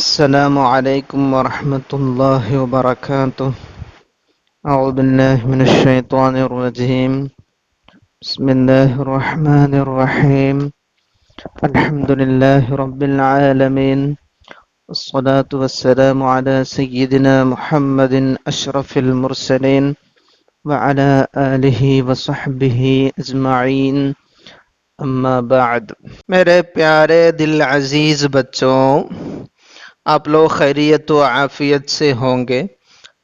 السلام عليكم ورحمة الله وبركاته. أعوذ بالله من الشيطان الرجيم. بسم الله الرحمن الرحيم. الحمد لله رب العالمين، والصلاة والسلام على سيدنا محمد أشرف المرسلين وعلى آله وصحبه أجمعين. أما بعد، میرے پیارے دل عزیز بچوں، آپ لوگ خیریت و عافیت سے ہوں گے۔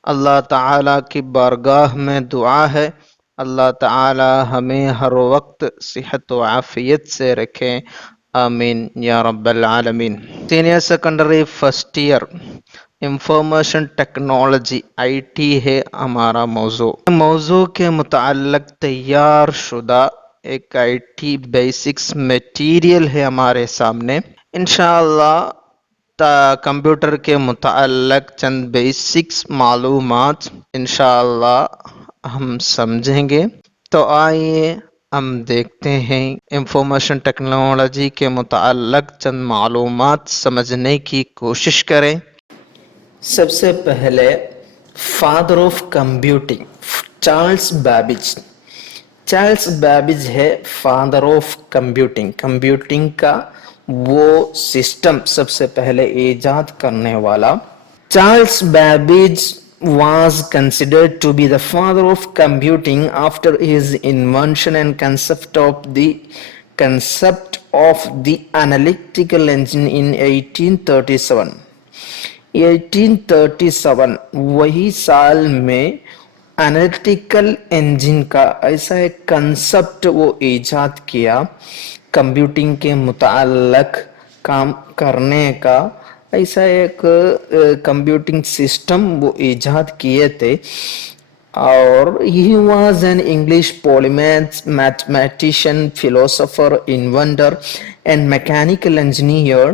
اللہ تعالیٰ کی بارگاہ میں دعا ہے اللہ تعالیٰ ہمیں ہر وقت صحت و عافیت سے رکھیں، آمین یا رب العالمین۔ Senior secondary first year information technology IT ہے ہمارا موضوع کے متعلق تیار شدہ ایک IT بیسکس میٹیریل ہے ہمارے سامنے۔ انشاءاللہ کمپیوٹر کے متعلق چند بیسکس معلومات انشاءاللہ ہم سمجھیں گے۔ تو آئیے ہم دیکھتے ہیں انفارمیشن ٹیکنالوجی کے متعلق چند معلومات سمجھنے کی کوشش کریں۔ سب سے پہلے father of computing Charles Babbage. Charles Babbage ہے فادر آف کمپیوٹنگ۔ کمپیوٹنگ کا وہ سسٹم سب سے پہلے ایجاد کرنے والا۔ Charles Babbage was considered to be the father of computing after his invention and concept of the analytical engine in 1837۔ 1837 وہی سال میں انالیٹیکل انجن کا ایسا ایک کنسپٹ وہ ایجاد کیا، کمپیوٹنگ کے متعلق کام کرنے کا ایسا ایک کمپیوٹنگ سسٹم وہ ایجاد کیے تھے۔ اور he was an English polymath, mathematician, philosopher, inventor and mechanical engineer.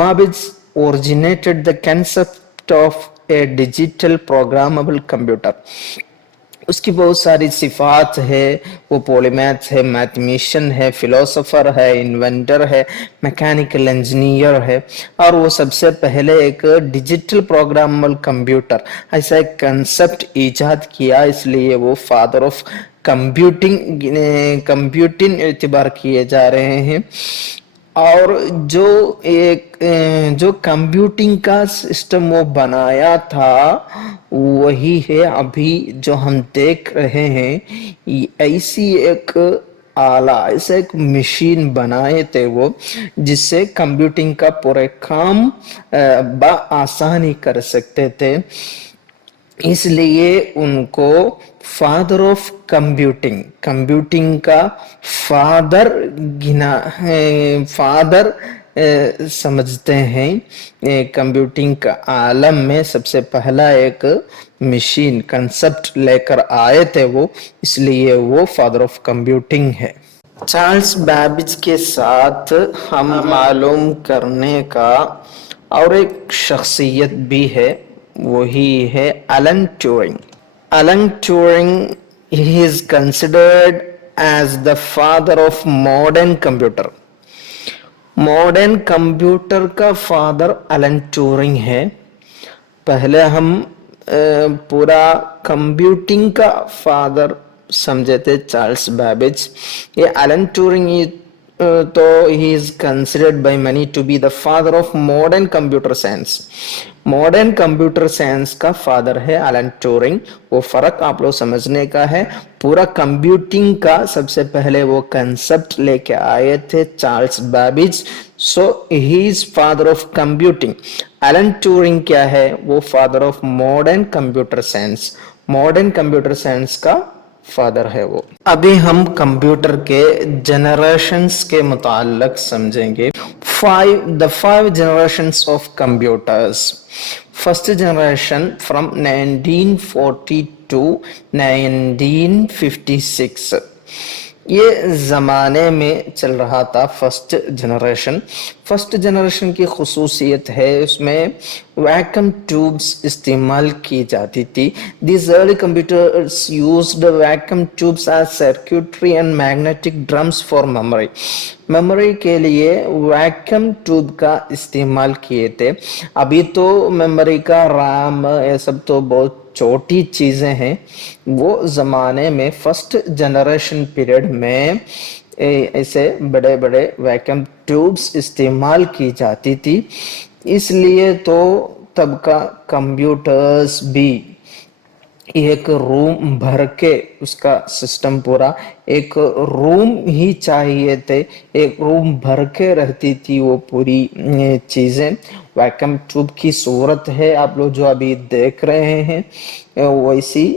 Babbage originated the concept of a digital programmable computer۔ اس کی بہت ساری صفات ہے، وہ پولیمیتھ ہے، میتھمیشین ہے، فلاسفر ہے، انوینٹر ہے، میکینیکل انجینئر ہے، اور وہ سب سے پہلے ایک ڈیجیٹل پروگرامبل کمپیوٹر ایسا ایک کنسپٹ ایجاد کیا، اس لیے وہ فادر آف کمپیوٹنگ اعتبار کیے جا رہے ہیں۔ اور جو کمپیوٹنگ کا سسٹم وہ بنایا تھا وہی ہے ابھی جو ہم دیکھ رہے ہیں۔ ایسی ایک آلہ، ایسا ایک مشین بنائے تھے وہ، جس سے کمپیوٹنگ کا پورے کام بآسانی کر سکتے تھے، اس لیے ان کو فادر آف کمپیوٹنگ کا فادر سمجھتے ہیں۔ کمپیوٹنگ کا عالم میں سب سے پہلا ایک مشین کنسپٹ لے کر آئے تھے وہ، اس لیے وہ فادر آف کمپیوٹنگ ہے۔ چارلس بیبیج کے ساتھ ہم معلوم کرنے کا اور ایک شخصیت بھی ہے، وہی ہے Alan Turing. Alan Turing he is considered as the father of modern computer۔ Modern computer کا فادر ایلن ٹیورنگ ہے۔ پہلے ہم پورا کمپیوٹنگ کا فادر سمجھے تھے چارلس بیبیج۔ یہ ایلن ٹیورنگ تو he is considered by many to be the father of modern computer science۔ Modern computer science کا فادر ہے ایلن ٹیورنگ۔ وہ فرق آپ لوگ سمجھنے کا ہے، پورا کمپیوٹنگ کا سب سے پہلے وہ کنسپٹ لے کے آئے تھے Charles Babbage, so he is father of computing. Alan Turing کیا ہے؟ وہ father of modern computer science, modern computer science کا فادر ہے وہ۔ ابھی ہم کمپیوٹر کے جنریشنز کے متعلق سمجھیں گے۔ The 5 generations of computers۔ First generation from 1940 to 1956۔ یہ زمانے میں چل رہا تھا فرسٹ جنریشن کی خصوصیت ہے اس میں ویکیوم ٹیوبس استعمال کی جاتی تھی. These early computers used vacuum tubes as circuitry and magnetic drums for memory. Memory کے لیے ویکیوم ٹیوب کا استعمال کیے تھے. ابھی تو میموری کا رام یہ سب تو بہت چھوٹی چیزیں ہیں. وہ زمانے میں فرسٹ جنریشن پیریڈ میں ایسے بڑے بڑے ویکیوم ٹیوبس استعمال کی جاتی تھی. اس لیے تو تب کا کمپیوٹرز بھی ایک روم بھر کے اس کا سسٹم پورا ایک روم ہی چاہیے تھے. ایک روم بھر کے رہتی تھی وہ پوری چیزیں. ویکیوم ٹیوب کی صورت ہے آپ لوگ جو ابھی دیکھ رہے ہیں ویسی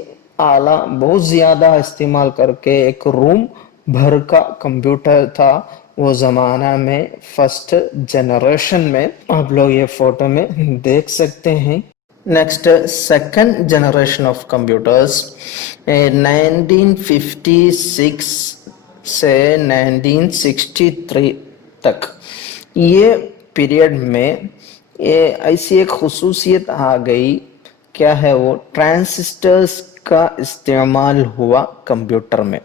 آلہ بہت زیادہ استعمال کر کے ایک روم بھر کا کمپیوٹر تھا وہ زمانہ میں فرسٹ جنریشن میں. آپ لوگ یہ فوٹو میں دیکھ سکتے ہیں. Next second generation of computers 1956 سے 1963 تک. یہ پیریڈ میں ایسی ایک خصوصیت آ گئی. کیا ہے وہ؟ ٹرانزسٹرز کا استعمال ہوا کمپیوٹر میں.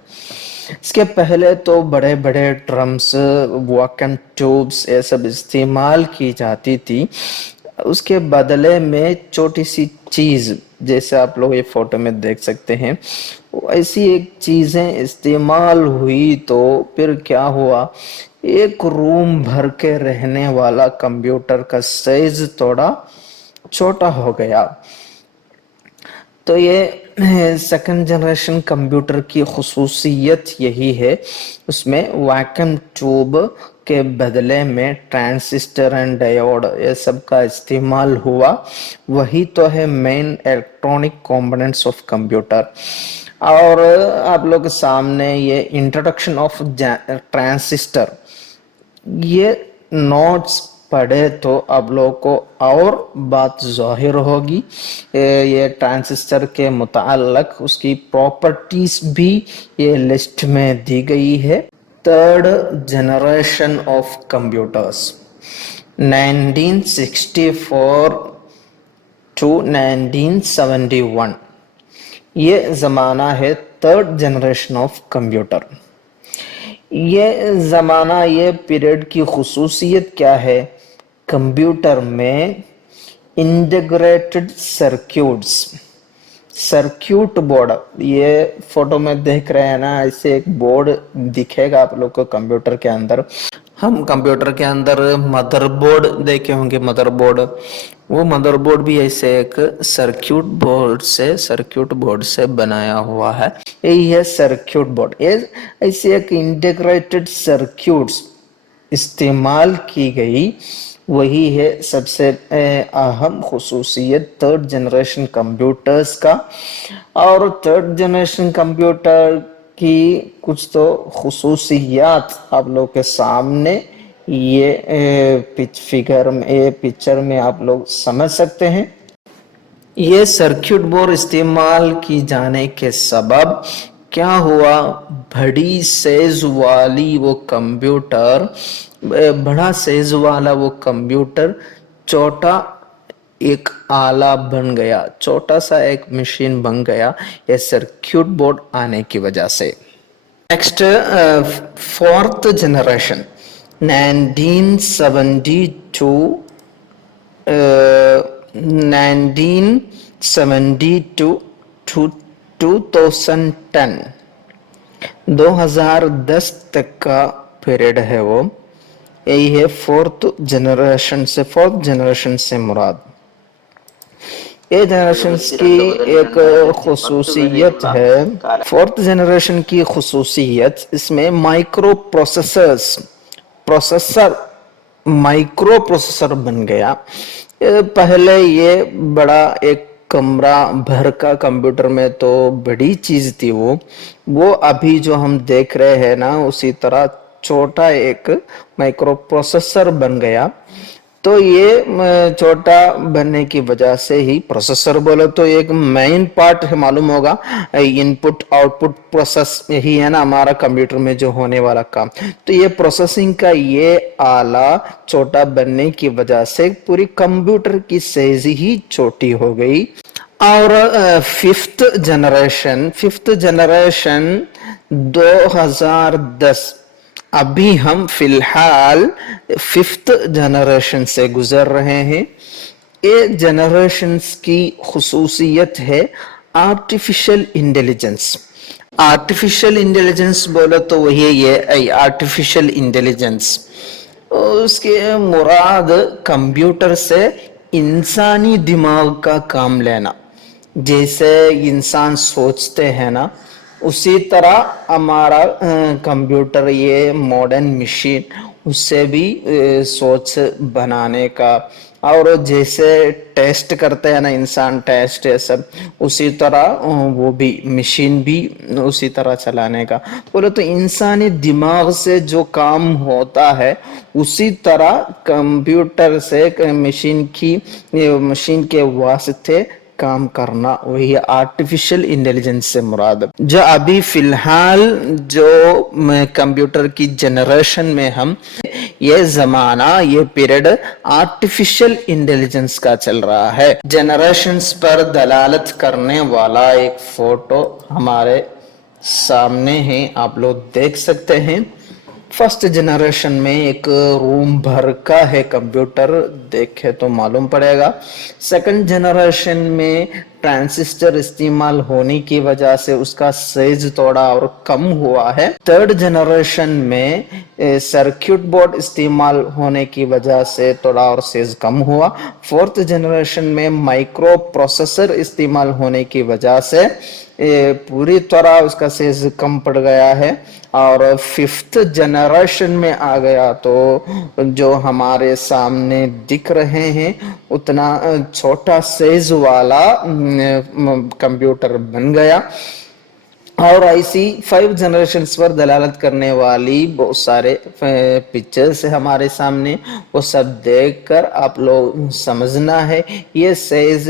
اس کے پہلے تو بڑے بڑے ڈرمز ویکیوم ٹیوبس یہ سب استعمال کی جاتی تھی. اس کے بدلے میں چھوٹی سی چیز جیسے آپ لوگ یہ فوٹو میں دیکھ سکتے ہیں ایسی ایک چیزیں استعمال ہوئی تو پھر کیا ہوا ایک روم بھر کے رہنے والا کمپیوٹر کا سائز تھوڑا چھوٹا ہو گیا. تو یہ سیکنڈ جنریشن کمپیوٹر کی خصوصیت یہی ہے. اس میں ویکیوم ٹیوب کے بدلے میں ٹرانزسٹر اینڈ ڈائیوڈ یہ سب کا استعمال ہوا. وہی تو ہے مین الیکٹرانک کمپوننٹس آف کمپیوٹر. اور آپ لوگ کے سامنے یہ انٹروڈکشن آف ٹرانزسٹر یہ نوٹس پڑھے تو آپ لوگ کو اور بات ظاہر ہوگی. یہ ٹرانزسٹر کے متعلق اس کی پراپرٹیز بھی یہ لسٹ میں دی گئی ہے. Third generation of computers 1964 to 1971 یہ زمانہ ہے تھرڈ جنریشن آف کمپیوٹر. یہ زمانہ یہ پیریڈ کی خصوصیت کیا ہے؟ کمپیوٹر میں انٹیگریٹڈ سرکیوٹ بورڈ یہ فوٹو میں دیکھ رہے ہیں نا ایسے ایک بورڈ دکھے گا آپ لوگ کو کمپیوٹر کے اندر. ہم کمپیوٹر کے اندر مدر بورڈ دیکھے ہوں گے. مدر بورڈ وہ مدر بورڈ بھی ایسے ایک سرکیوٹ بورڈ سے بنایا ہوا ہے. یہی ہے سرکیوٹ بورڈ. یہ ایسے ایک انٹیگریٹڈ سرکیوٹس استعمال کی گئی. وہی ہے سب سے اہم خصوصیت تھرڈ جنریشن کمپیوٹرز کا. اور تھرڈ جنریشن کمپیوٹر کی کچھ تو خصوصیات آپ لوگ کے سامنے یہ پکچر میں آپ لوگ سمجھ سکتے ہیں. یہ سرکیوٹ بورڈ استعمال کی جانے کے سبب کیا ہوا؟ بڑی سائز والی وہ کمپیوٹر بڑا سائز والا وہ کمپیوٹر چھوٹا ایک آلہ بن گیا. چھوٹا سا ایک مشین بن گیا یہ سرکیوٹ بورڈ آنے کی وجہ سے. نیکسٹ فورتھ جنریشن 1972 to 2010 2010 تک کا پیریڈ ہے وہ. یہی ہے فورتھ جنریشن سے مراد. یہ جنریشن کی ایک خصوصیت ہے. فورتھ جنریشن کی خصوصیت اس میں مائکرو پروسیسر بن گیا. پہلے یہ بڑا ایک کمرہ بھر کا کمپیوٹر میں تو بڑی چیز تھی وہ ابھی جو ہم دیکھ رہے ہیں نا اسی طرح چھوٹا ایک مائکرو پروسیسر بن گیا. تو یہ چھوٹا بننے کی وجہ سے ہی پروسیسر بولے تو ایک مین پارٹ معلوم ہوگا، ان پٹ آؤٹ پٹ پروسیس یہی ہے نا ہمارا کمپیوٹر میں جو ہونے والا کام. تو یہ پروسیسنگ کا یہ آلہ چھوٹا بننے کی وجہ سے پوری کمپیوٹر کی سائز ہی چھوٹی ہو گئی. اور ففتھ جنریشن 2010، ابھی ہم فی الحال ففتھ جنریشن سے گزر رہے ہیں. یہ جنریشنز کی خصوصیت ہے آرٹیفیشل انٹیلیجنس. آرٹیفیشل انٹیلیجنس بولے تو وہی یہ آرٹیفیشل انٹیلیجنس، اس کے مراد کمپیوٹر سے انسانی دماغ کا کام لینا. جیسے انسان سوچتے ہیں نا، اسی طرح ہمارا کمپیوٹر یہ ماڈرن مشین اس سے بھی سوچ بنانے کا، اور جیسے ٹیسٹ کرتے ہیں نا انسان ٹیسٹ سب، اسی طرح وہ بھی مشین بھی اسی طرح چلانے کا. بولے تو انسانی دماغ سے جو کام ہوتا ہے اسی طرح کمپیوٹر سے مشین کے واسطے کام کرنا، وہی آرٹیفیشل انٹیلیجنس سے مراد. جو ابھی فی الحال جو کمپیوٹر کی جنریشن میں ہم یہ زمانہ یہ پیریڈ آرٹیفیشل انٹیلیجنس کا چل رہا ہے. جنریشنز پر دلالت کرنے والا ایک فوٹو ہمارے سامنے ہے، آپ لوگ دیکھ سکتے ہیں. فرسٹ جنریشن میں ایک روم بھر کا ہے کمپیوٹر، دیکھے تو معلوم پڑے گا. سیکنڈ جنریشن میں ٹرانزسٹر استعمال ہونے کی وجہ سے اس کا سائز تھوڑا اور کم ہوا ہے. تھرڈ جنریشن میں سرکٹ بورڈ استعمال ہونے کی وجہ سے تھوڑا اور سائز کم ہوا. فورتھ جنریشن میں مائکرو پروسیسر استعمال ہونے کی وجہ سے پوری طرح اس کا سائز کم پڑ گیا ہے. اور ففتھ جنریشن میں آ گیا تو جو ہمارے سامنے دکھ رہے ہیں اتنا چھوٹا سائز والا کمپیوٹر بن گیا. اور ایسی 5 جنریشنز پر دلالت کرنے والی بہت سارے پکچرز ہمارے سامنے، وہ سب دیکھ کر آپ لوگ سمجھنا ہے. یہ سائز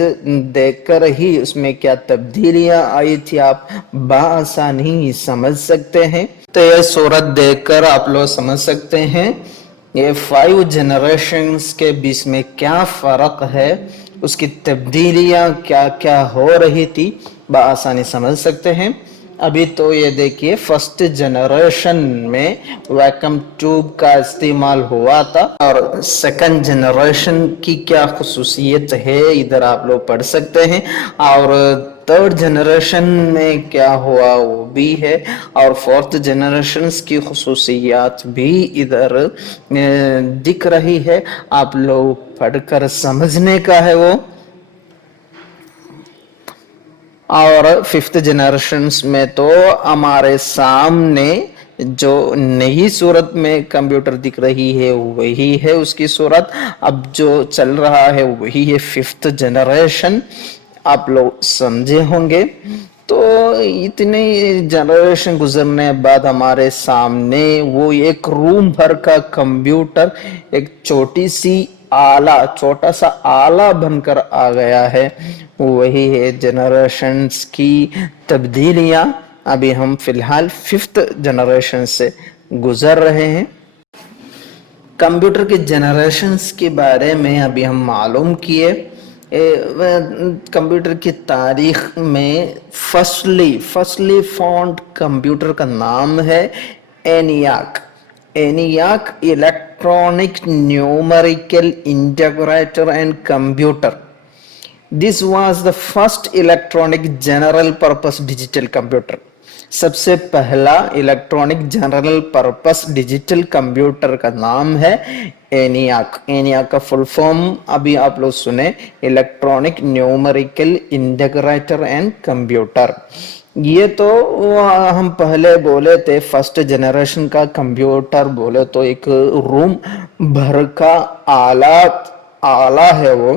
دیکھ کر ہی اس میں کیا تبدیلیاں آئی تھی آپ بآسانی سمجھ سکتے ہیں. تو یہ صورت دیکھ کر آپ لوگ سمجھ سکتے ہیں یہ 5 جنریشنز کے بیچ میں کیا فرق ہے، اس کی تبدیلیاں کیا کیا ہو رہی تھی بآسانی سمجھ سکتے ہیں. ابھی تو یہ دیکھیے فرسٹ جنریشن میں ویکیوم ٹیوب کا استعمال ہوا تھا، اور سیکنڈ جنریشن کی کیا خصوصیت ہے ادھر آپ لوگ پڑھ سکتے ہیں. اور تھرڈ جنریشن میں کیا ہوا وہ بھی ہے، اور فورتھ جنریشنز کی خصوصیات بھی ادھر دکھ رہی ہے. آپ لوگ پڑھ کر سمجھنے کا ہے وہ. اور ففتھ جنریشنز میں تو ہمارے سامنے جو نئی صورت میں کمپیوٹر دکھ رہی ہے وہی ہے اس کی صورت. اب جو چل رہا ہے وہی ہے ففتھ جنریشن، آپ لوگ سمجھے ہوں گے. تو اتنے جنریشن گزرنے بعد ہمارے سامنے وہ ایک روم بھر کا کمپیوٹر ایک چھوٹا سا آلہ بن کر آ گیا ہے. وہی ہے جنریشنز کی تبدیلیاں. ابھی ہم فی الحال ففتھ جنریشن سے گزر رہے ہیں. کمپیوٹر کے جنریشنز کے بارے میں ابھی ہم معلوم کیے. کمپیوٹر کی تاریخ میں فسٹلی فاؤنڈ کمپیوٹر کا نام ہے ENIAC electronic numerical integrator and computer. This was the first electronic general purpose digital computer. سب سے پہلا electronic general purpose digital computer کا نام ہے ENIAC. ENIAC کا فل فارم ابھی آپ لوگ سنیں، electronic numerical integrator and computer. یہ تو ہم پہلے بولے تھے فرسٹ جنریشن کا کمپیوٹر بولے تو ایک روم بھر کا آلہ ہے وہ،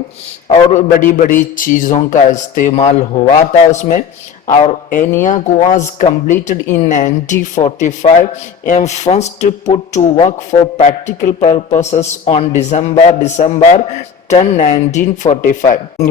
اور بڑی بڑی چیزوں کا استعمال ہوا تھا اس میں. Our ENIAC was completed in 1945 and first put to work for practical purposes on December 10 1945.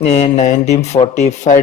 1945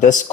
10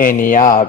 ENIAC।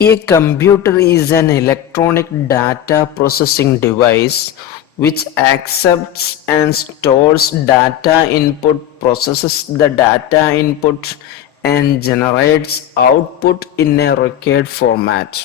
A computer is an electronic data processing device which accepts and stores data input, processes the data input and generates output in a record format.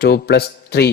2+3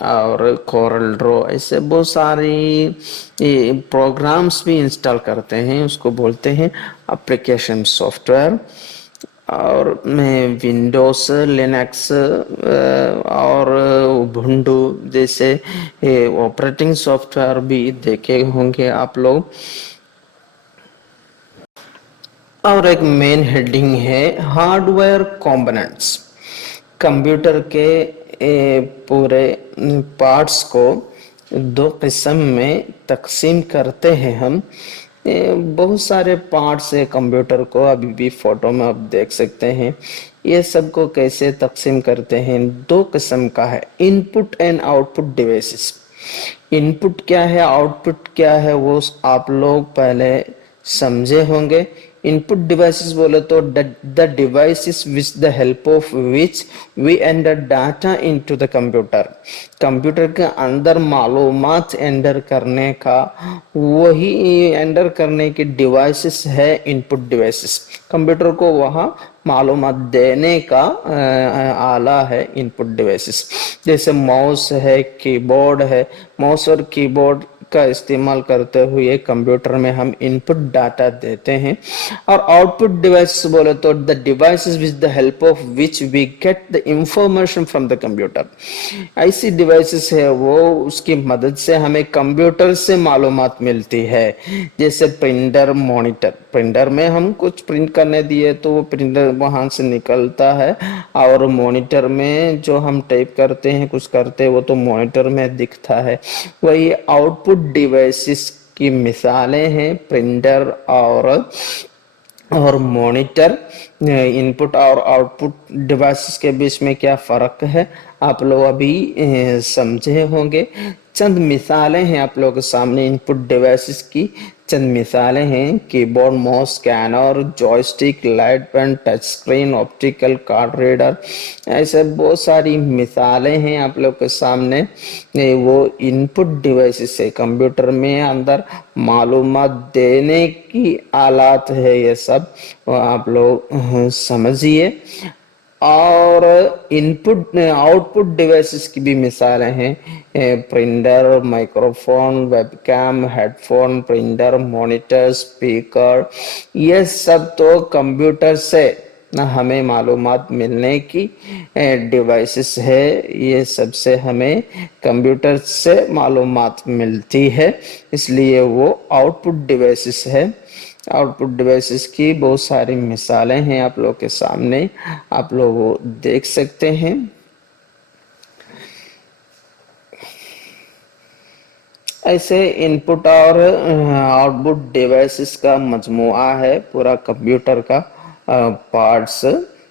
اور Corel ڈرو، ایسے بہت ساری programmes بھی install کرتے ہیں، اس کو بولتے ہیں اپلیکیشن سافٹ ویئر. اور ونڈوز، لینکس اور بھنڈو جیسے آپریٹنگ سافٹ ویئر بھی دیکھے ہوں گے آپ لوگ. اور ایک مین ہیڈنگ ہے ہارڈ ویئر کمپوننٹس. کمپیوٹر کے پورے پارٹس کو دو قسم میں تقسیم کرتے ہیں ہم. بہت سارے پارٹس ہے کمپیوٹر کو، ابھی بھی فوٹو میں آپ دیکھ سکتے ہیں. یہ سب کو کیسے تقسیم کرتے ہیں؟ دو قسم کا ہے، ان put and out put devices. ان پٹ کیا ہے، آؤٹ پٹ کیا ہے، وہ آپ لوگ پہلے سمجھے ہوں گے. ان پٹ ڈیوائسز بولے تو the devices which the help of which we enter data into the computer. Computer کے اندر معلومات انٹر کرنے کا، وہی انٹر کرنے کی ڈیوائسز ہے ان پٹ ڈیوائسز. کمپیوٹر کو وہاں معلومات دینے کا آلہ ہے ان پٹ ڈیوائسز. جیسے ماؤس ہے، کی بورڈ ہے. ماؤس اور کی بورڈ کا استعمال کرتے ہوئے کمپیوٹر میں ہم ان پٹ ڈاٹا دیتے ہیں. اور آؤٹ پٹ ڈیوائسز بولے تو the devices with the help of which we get the information from the computer. ایسی ڈیوائسز ہے وہ، اس کی مدد سے ہمیں کمپیوٹر سے معلومات ملتی ہے. جیسے پرنٹر، مانیٹر. پرنٹر میں ہم کچھ پرنٹ کرنے دیے تو وہ پرنٹر وہاں سے نکلتا ہے، اور مانیٹر میں جو ہم ٹائپ کرتے ہیں، کچھ کرتے ہیں، وہ تو مانیٹر میں دکھتا ہے. وہی آؤٹ پٹ ڈیوائسز کی مثالیں ہیں پرنٹر اور مانیٹر. ان پٹ اور آؤٹ پٹ ڈیوائسز کے بیچ میں کیا فرق ہے آپ لوگ ابھی سمجھے ہوں گے. چند مثالیں ہیں آپ لوگوں کے سامنے ان پٹ ڈیوائسز کی. چند مثالیں ہیں: keyboard, mouse, scanner, joystick, light pen, touch screen, optical card reader. ایسے بہت ساری مثالیں ہیں آپ لوگ کے سامنے. وہ ان پٹ ڈیوائسز سے کمپیوٹر میں اندر معلومات دینے کی آلات ہے. یہ سب آپ لوگ سمجھیے. اور ان پٹ آؤٹ پٹ ڈیوائسز کی بھی مثالیں ہیں: printer, microphone, webcam, headphone, printer, monitor, speaker. یہ سب تو کمپیوٹر سے ہمیں معلومات ملنے کی ڈیوائسز ہے. یہ سب سے ہمیں کمپیوٹر سے معلومات ملتی ہے، اس لیے وہ آؤٹ پٹ ڈیوائسز ہے. آؤٹ پٹ ڈیوائسز کی بہت ساری مثالیں ہیں آپ لوگ کے سامنے، آپ لوگ وہ دیکھ سکتے ہیں. ایسے ان پٹ اور آؤٹ پٹ ڈیوائسز کا مجموعہ ہے پورا کمپیوٹر کا پارٹس.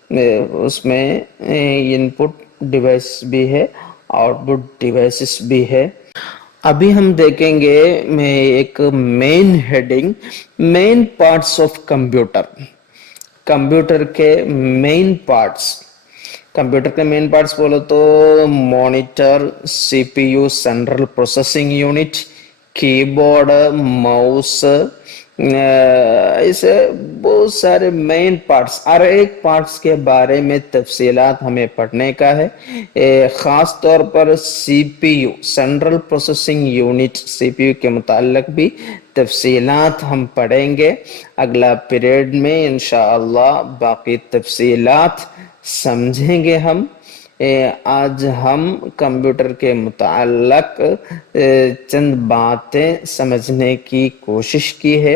اس میں ان پٹ ڈیوائس بھی ہے، آؤٹ پٹ ڈیوائسز بھی ہے. ابھی ہم دیکھیں گے ایک main heading, main parts of computer. Computer کے مین پارٹس. کمپیوٹر کے مین پارٹس بولے تو monitor, C P U central processing unit, keyboard, mouse. ایسے بہت سارے مین پارٹس. ہر ایک پارٹس کے بارے میں تفصیلات ہمیں پڑھنے کا ہے. خاص طور پر C P U central processing unit, C P U کے متعلق بھی تفصیلات ہم پڑھیں گے اگلا پیریڈ میں انشاءاللہ. باقی تفصیلات سمجھیں گے ہم. آج ہم کمپیوٹر کے متعلق چند باتیں سمجھنے کی کوشش کی ہے،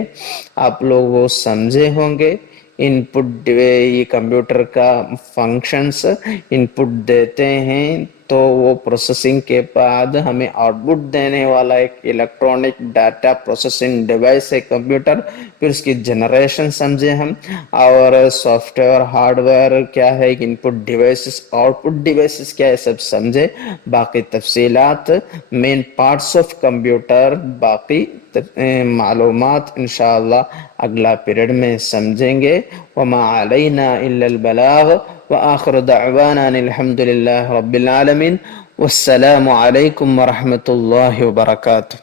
آپ لوگ وہ سمجھے ہوں گے. ان پٹ یہ کمپیوٹر کا فنکشنز، ان پٹ دیتے ہیں تو وہ پروسیسنگ کے بعد ہمیں آؤٹ پٹ دینے والا ایک الیکٹرانک ڈاٹا پروسیسنگ ڈیوائس ہے کمپیوٹر. پھر اس کی جنریشن سمجھے ہم، اور سافٹ ویئر، ہارڈ ویئر کیا ہے، ان پٹ ڈیوائسز، آؤٹ پٹ ڈیوائسز کیا ہے، سب سمجھے. باقی تفصیلات مین پارٹس آف کمپیوٹر، باقی معلومات انشاءاللہ اگلا پیریڈ میں سمجھیں گے. وما علینا الا البلاغ وآخر دعوانا الحمد للہ رب العالمین. والسلام علیکم ورحمۃ اللہ وبرکاتہ.